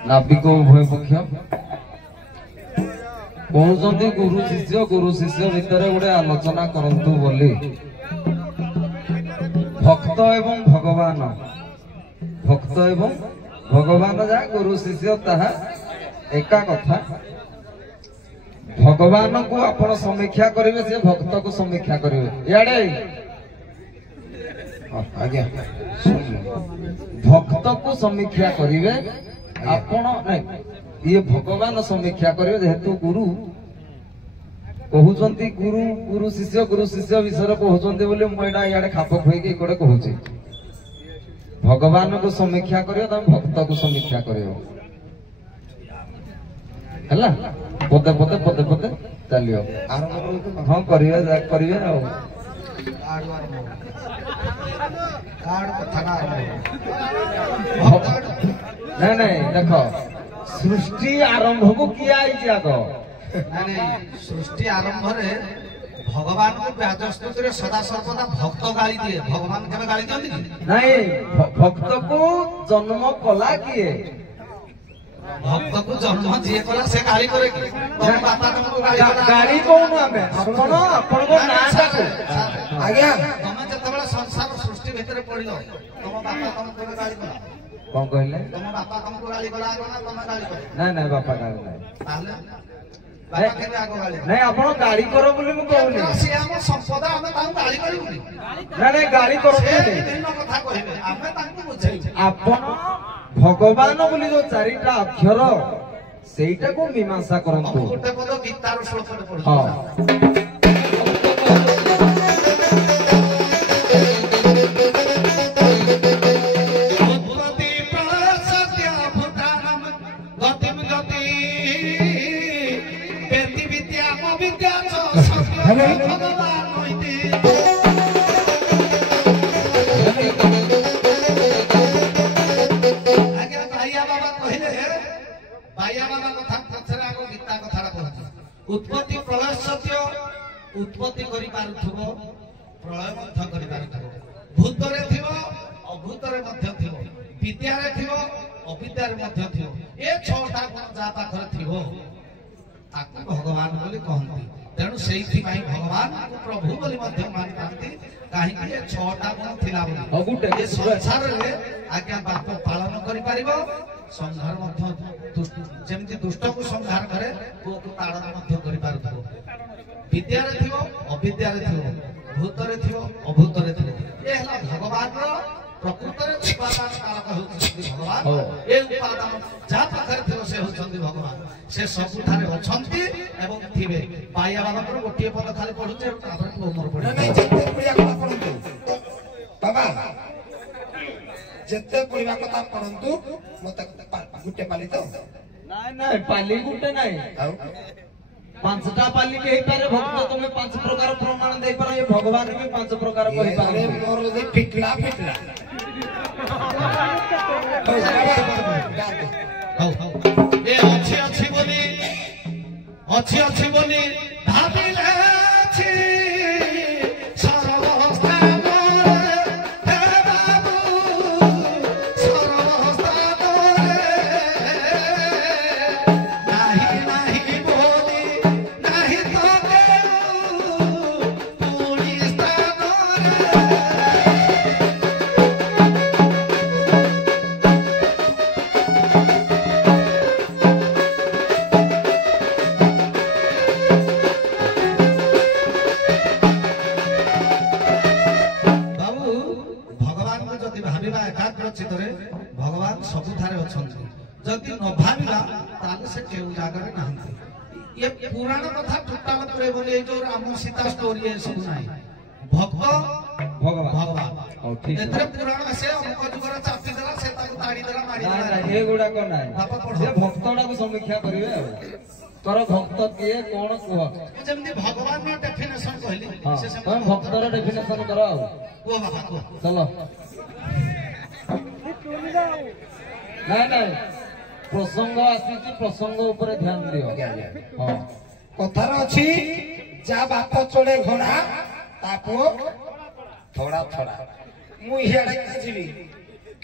नाविक उभय पक्ष कहते गुरु शिष्य भितर गोटे आलोचना करंतु बोली भक्त एवं भगवान जा गुरु शिष्य ताहा एका कथा। भगवान को आपण समीक्षा करेंगे से भक्त को समीक्षा करेंगे याडे आज्ञा भक्त को समीक्षा करेंगे आपण ये भगवान समीक्षा करेंगे जेहेतु गुरु कहउचंती गुरु शिष्य विषय कहउचंती बोले मुइडा याडे खाप खोइके कोडे कहउची भगवान को समीक्षा करियो तम भक्त को समीक्षा करियो हला पदे पदे पदे पदे चलियो हां करियो जा करियो नहीं नहीं देखो सृष्टि आरंभ को किया आई आग सृष्टि आरंभ रे भगवान को व्याजस्तुति रे सदा सर्वदा भक्त गाली दिए। भगवान केबे गाली दियंती कि नहीं भक्त को जन्म कला किए भक्त को जन्म जे कला से गाली करे कि तम बापा तुमको गाली कोन हमें आपण आपण को नाटा को आज्ञा तमे जतबेला संसार सृष्टि भितर पड़िलो तम बापा तुमको गाली कला कौन कहले तम बापा तुमको गाली कला ना तम गाली करे नहीं नहीं बापा गाली नहीं ताले बापा केबे आगो गाली नहीं आपण गाली करो बोली मु कहउनी से हम संपदा हम ताऊ गाली करिबुनी नहीं नहीं गाली करो बोली विभिन्न कथा कहिबे हमें तांको बुझाई आपण भगवान बोली जो चारिटा अक्षर सेटा को मीमांसा करंतु गोटे पद गीतार श्लोक रे पढु हां उत्पत्ति प्रलय सत्य उत्पत्ति करि पारुथबो प्रलय मध्य करि पारुथबो भूतरे थिबो अभूतरे मध्य थिबो विद्यारे थिबो अविद्यारे मध्य थिबो ए छटा गुण जा पाखरे थिबो ताकू भगवान बोली कहंती। तेणु सेइथि भाई भगवान को प्रभु बोली मध्य मानतांती काहे कि ए छटा गुण थिला बोली ए संसार रे आज्ञा बाप पालन करि पारिबो संहार मध्य जेमति दुष्ट को संहार करे को ताड़न मध्य करि पारुथबो विद्यारे थिबो अविद्यारे थिबो भूतरे थिबो अभूतरे थिबो ए हला भगवान रो प्रकृत रे उपादान कारक होउछन्ति भगवान ए उपादान जा पाखरे थिबो से होउछन्ति भगवान से सब थारे अछन्ति एवं थिबे पाया बाबा पर गोटिए पद खाली पढुचे तापर को मोर पढे नहीं जते प्रिया कथा पढंतु बाबा जते पढिबा कथा पढंतु मते गुटे पाली तो नहीं नहीं पाली गुटे नहीं पांचटा पाली के पारे भक्त तुम्हें पांच प्रकार प्रमाण दे पारे भगवान भी पांच प्रकार कहि पारे मोर जे फिटला ए अच्छी बोली भाबिले छी भगवान सबु थारे अछंती जदि न भाबिला ताले से केउ जागरे नाहंती। ये पुराण कथा टुटा मत रे बोले जो राम सीता स्टोरी है सब नाही भक्त भगवान ठीक एतरे पुराण से हमको जुगरा चापी देला से ताको ताड़ी देला मारी देला ना ये गुडा को नाही ये भक्तडा को समीक्षा करिवे कर भक्त किए कोन कह जेमति भगवान नो डेफिनेशन कहली से तुम भक्तर डेफिनेशन करो को बाबा को चलो नहीं नहीं प्रसंग आसी प्रसंग ऊपर ध्यान दियो हां कथार अछि जा बाप चढ़े घोड़ा तापो थोड़ा थोड़ा मु हियाडे काजिबी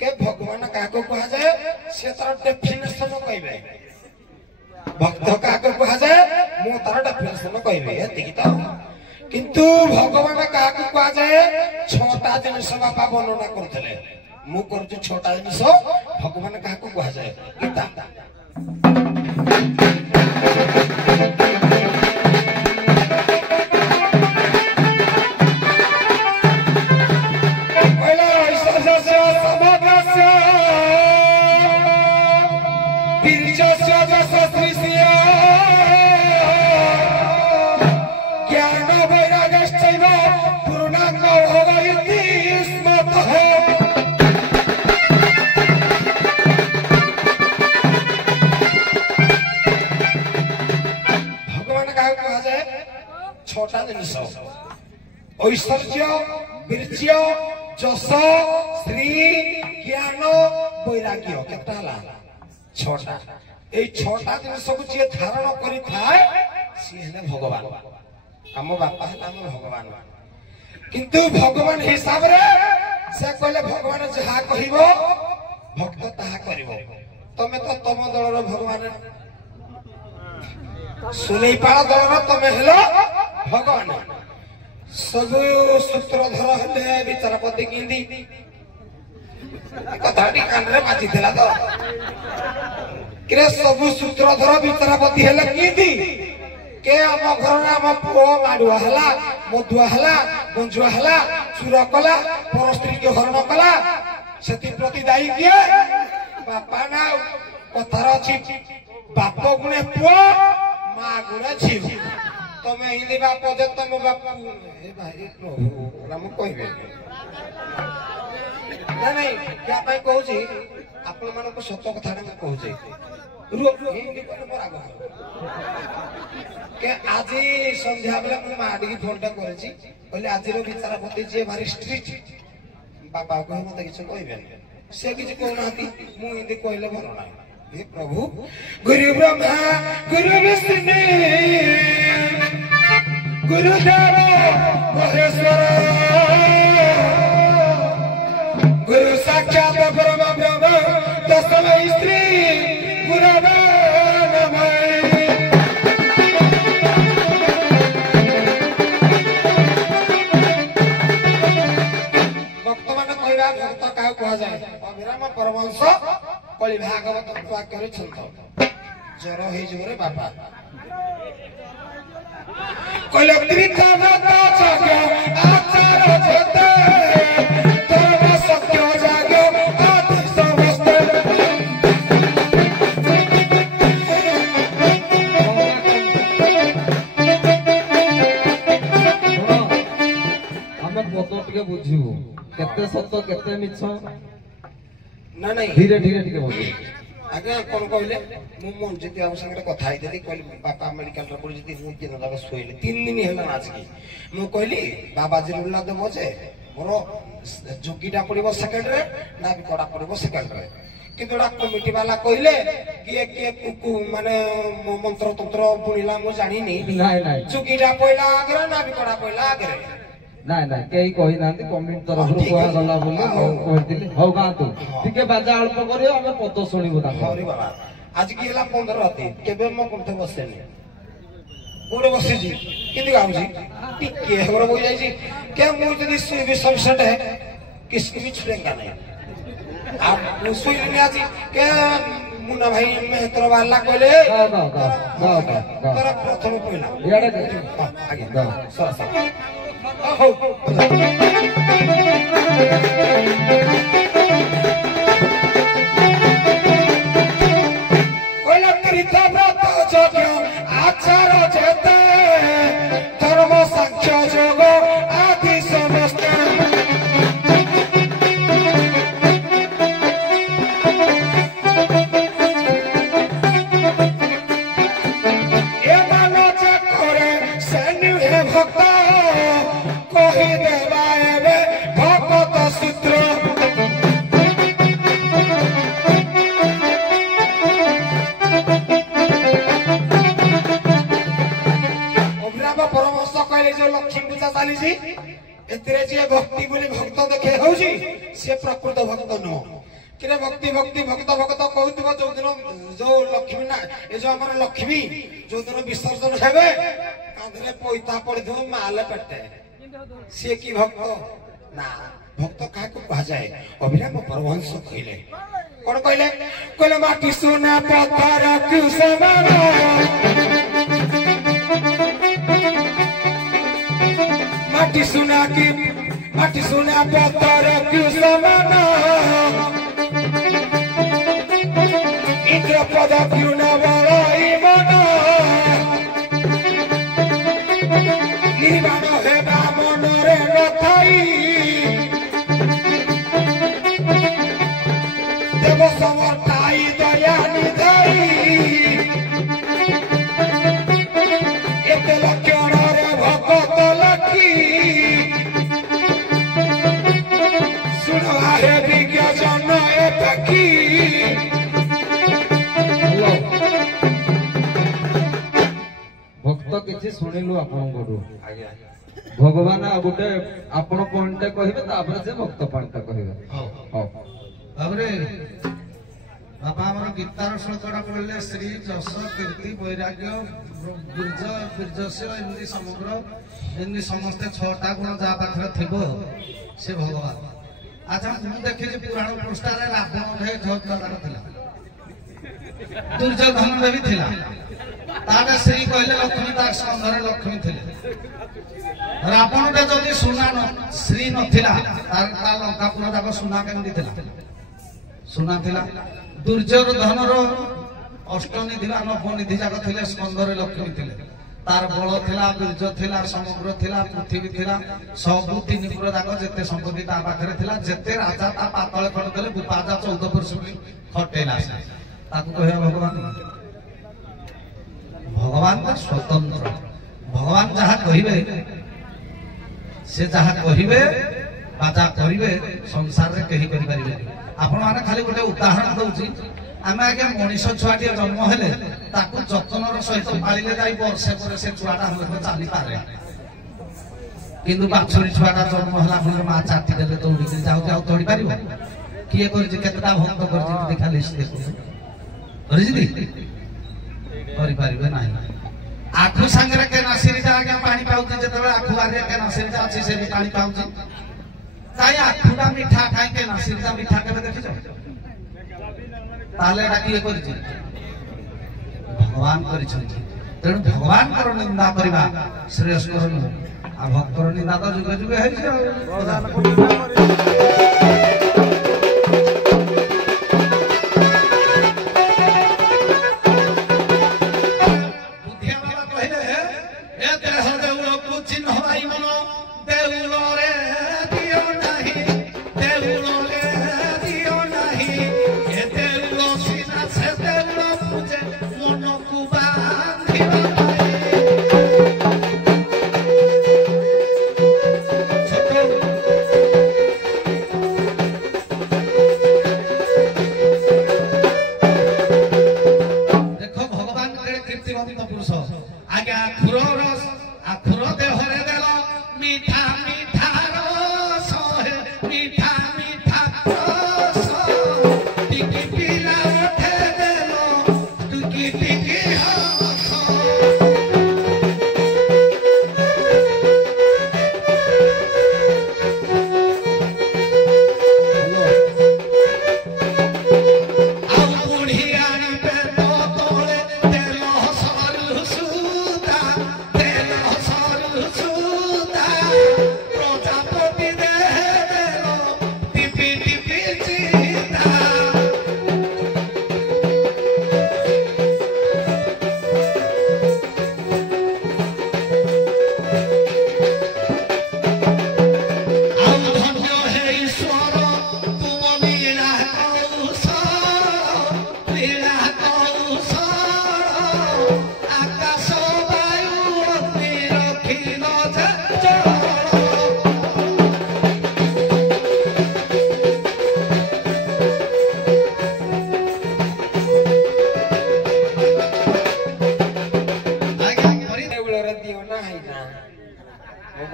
के भगवान काको कहा जाए से तार डेफिनेशन କହିବେ ଭକ୍ତ କାହାକୁ କୁହାଯାଏ ମୁଁ ତାର ଡେଫିନେସନ କହିବି ଏତିକି ତ କିନ୍ତୁ ଭଗବାନ କାହାକୁ କୁହାଯାଏ 6ଟା ଜିନିଷ ବାପା ବର୍ଣ୍ଣନା କରୁଥିଲେ ମୁଁ କରୁଛି 6ଟା ଜିନିଷ ଭଗବାନ କାହାକୁ କୁହାଯାଏ ଗୀତା ଐশ্বର୍ଯ୍ୟ ବୀର୍ଯ୍ୟ ଯଶ ଶ୍ରୀ ଜ୍ଞାନ ବୈରାଗ୍ୟ କେତେଟା ହେଲା 6ଟା ଏଇ 6ଟା ଜିନିଷକୁ ଯିଏ ଧାରଣ କରିଥାଏ ସିଏ ହେଲେ ଭଗବାନ ଆମ ବାପା ହେଲା ଆମ ଭଗବାନ କିନ୍ତୁ ଭଗବାନ ହିସାବରେ ସେ କହିଲେ ଭଗବାନ ଯାହା କହିବ ଭକ୍ତ ତାହା କରିବ ତମେ ତ ତମ ଦଳର ଭଗବାନ ସୁନେଇପାଳ ଦଳର ତମେ ହେଲ ଭଗବାନ ସବୁ ସୂତ୍ରଧର ହେଲେ ବିଚାରପତି କିନ୍ତି କଥାଟି କାନରେ ବାଜିଥିଲା ତ ସବୁ ସୂତ୍ରଧର ବିଚାରପତି ହେଲେ କିନ୍ତି କେ ଆମ ଘରରେ ଆମ ପୁଅ ମାଡୁଆ ହେଲା ମଦୁଆ ହେଲା ଗଞ୍ଜୁଆ ହେଲା ଚୁର କଲା ପର ସ୍ତ୍ରୀକୁ ହରଣ କଲା ସେଥିପ୍ରତି ଦାୟୀ କିଏ ବାପା ନା କଥାର ଅଛି ବାପ ଗୁଣେ ପୁଅ ମା ଗୁଣେ ଝିଅ ତମେ ହିନ୍ଦୀ ବାପ ଯେ ତମ ବାପା ଭାଇ ପ୍ରଭୁ ମୁଁ କହିବେ ନାଇଁ ୟା ପାଇଁ କହୁଛି ଆପଣ ମାନଙ୍କୁ ସତ କଥାଟା ମୁଁ କହୁଛି ହିନ୍ଦୀ କହିଲେ ମୋର ଆଗ ଆଜି ସନ୍ଧ୍ୟା ବେଳେ ମୁଁ ମା ଟିକେ ଫୋନଟା କରିଛି କହିଲେ ଆଜିର ବିଚାରପତି ଯିଏ ଭାରି ଷ୍ଟ୍ରିକ୍ଟ ବାପା କହି ମତେ କିଛି କହିବେନି ସେ କିଛି କହୁନାହାନ୍ତି ମୁଁ ହିନ୍ଦୀ କହିଲେ ଭଲ ନାହିଁ हे प्रभु गुरु ब्रह्मा गुरु विष्णु गुरुदेव महेश्वर गुरु साक्षात परम ब्रह्म तस्मै श्री गुरवे नमः भक्त माने कहला भक्त काहू कहा जाए अभिराम परमहंस कली भागवत वाक्य छंद जर हो जरे बापा कहले त्रिकावत जग आचार जते धर्म सत्य जग आदि समस्त हम पद टिके बुझिबो केते सत्य केते मिछ ना नहीं धीरे धीरे टिके बोल आज्ञा कौन कहले मु मन जति अब संगे कथा आइतली कहली बापा मेडिकल रे पड़ी जति मु दिन जाक सोइले 3 दिन हेला आज की मु कहली बाबा जिरुला देबो जे मोरो जोगीटा पड़िबो सेकंड रे ना भी कोडा पड़िबो सेकंड रे किंतु डा कमिटी वाला कहले किए कुकु माने मंत्र तंत्र बुणिला मु जानि नहीं नाही नाही जोगीटा पइला आगरे ना भी कोडा पइला आगरे नाही नाही केही कहि नांती कमिटी तरफ रु कोआ गला बोले कहतिली हो गा तू टिके बाजा अल्प करियो हम पद सुनिबो ता हरि बाबा आज की हला 15 राती केबे म कोठे बसेनी गोड़े बसे जी किंदी गाउजी टिके हमर हो जाई छी के मु जदी सुबी सबसेट है किसकी भी छुड़ेगा नहीं आप सुई लेने आज के मुन्ना भाई में तोरा वाला कहले तोरा प्रथम पहिला याडे आगे गा सर हो कोइला तीर्थ व्रत यज्ञ आचार जेते धर्म साक्ष्य जोग आदि समस्त ए मानो जे करे से नुहे भक्त कहि देवा एबे भक्त सूत्र परमहंस कहले जो लक्ष्मी पूजा चली भक्ति बोली भक्त देखे हूँ सी प्रकृत भक्त नुह किरे भक्ति भक्ति भक्त भक्त कहूथिबो जो दिन जो लक्ष्मी ना ए जो हमर लक्ष्मी जो दिन विसर्जन हेबे कांधरे पैसा पड़िथो माले पेटे से की भक्त ना भक्त काको कहा जाए अभिराम परमहंस कहले कोन कहले कहले माटी सोना पत्थर के समान माटी सोना पत्थर के समान इंद्र पद क्यों न बड़ाई मना निर्वाण है बामन रे नथाई देव समर्थाई दया निधाई एते लक्षण रे भगत लखी सुनवा है विज्ञ जन ए पखी भक्त किसी शुणिलु आपणको भगवान आ गोटे आपण पॉइंट कहबे तापर से भक्त पॉइंट कहबे हौ बाबरे बाबा हमर गीतार श्लोकटा पढले श्री जस कीर्ति वैराग्य बीर्ज बीर्जस्य एमनी समग्र एमनी समस्त छटा गुण जा पाखरे थिबो से भगवान अच्छा मु देखि जे पुराण पृष्ठारे रावण भे झोटदार थिला दुर्योधन भी थिला ताटा श्री कहले लक्ष्मी तार स्कंधरे लक्ष्मी थिले रावण रे जदि सुना न श्री नथिला तार ता लंकापुर जाक सुना केमि थिला सुना थिला दुर्योधन रो अष्टनिधि वा नवनिधि जाक थिले स्कंधरे लक्ष्मी थिले तार बल थिला बीर्ज थिला समुद्र थिला पृथ्वी थिला सब तीन पुर जाक जेते संपत्ति ता पाखरे थिला जेते राजा ता पातळ खण देले राजा 14 वर्ष खटेला ताकू कहया भगवान भगवान का स्वतंत्र भगवान जहाँ कहिबे से जहाँ कहिबे बाजा करिबे संसार रे केही करि परिबे आपण माने खाली गोटे उदाहरण दउची आमे आगे मनीष छुआटी जन्म हेले ताकू जतनर सहित पालिले जाई वर्षे पर से छुआटा हमरे चाली पारे किंतु बाछुरी छुआटा जन्म हला हमर मा चाटी देले दौड़ी के जाऊ जाऊ तोड़ी पारिबो किए करछि केतटा भक्त करछि देखा लिस्ट देखो करछि करि पारिबे नाही आखु संगरे के नासिरिटा आगे पानी पाउछि जतबे आखु बारे के नासिरिटा अछि से पानी पाउछि काई आखुटा मीठा खाइ के नासिरिटा मीठा केबे देखिছো ताले डाकिए करछि भगवान करिछन्ति तेणु भगवान कर निंदा करिबा श्रेयस्कर आ भक्तर निंदा तो जुगे जुगे है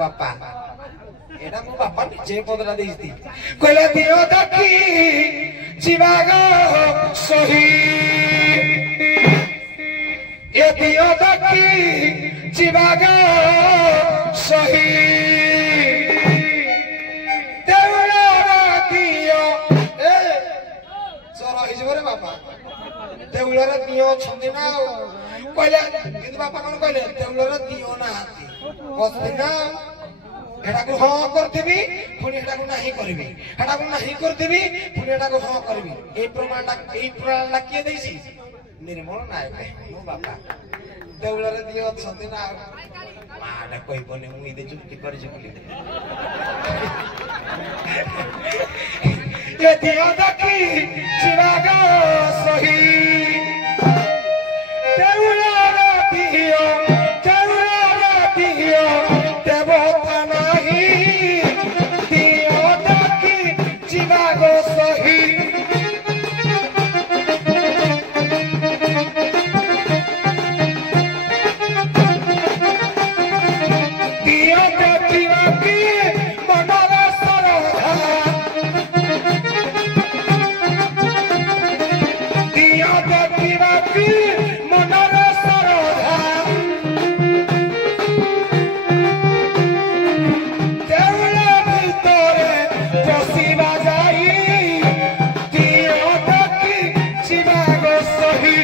बापा एडा मो बापा निजे पदरा देइती कहले दियो देखी जीवाग सही ये दियो देखी जीवाग सही रे बापा देउलर दियो छंदी ना कहले किंतु बापा कोन कहले देउलर दियो ना हाती बसती ना एटा को हां करथिबी पुनी एटा को नाही करबी एटा को नाही करथिबी पुनी एटा को हां करबी ए प्रमाण किए देसी निर्मल नायक मो बापा देउलर दियो छंदी ना माडा कोइ बने मुई दे चुप की कर जुली ये दियो देखी चिराग सही देउलर दियो देवता नाही दियो देखी चिराग सही दियो देखिवा की मनर सरधा मनर सरधा देउल भितरे पशिबा जाई दियो देखी चिराग सही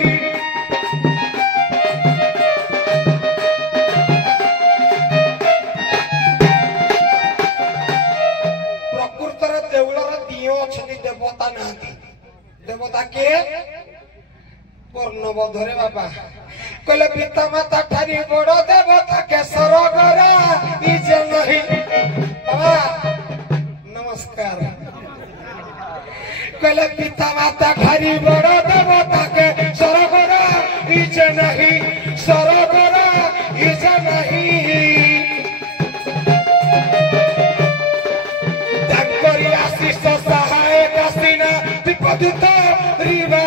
प्रकृतर देउलर दियो अछनी देवता नांती देवता के पर्णबधरे बाबा कहले पिता माता ठारी बड़ देवता के सरगरा इजे नहीं बाबा नमस्कार कहले पिता माता ठारी बड़ देवता के सरगरा इजे नहीं सरगरा इजे नहीं आशीष सहायक सीना विपदित रिवा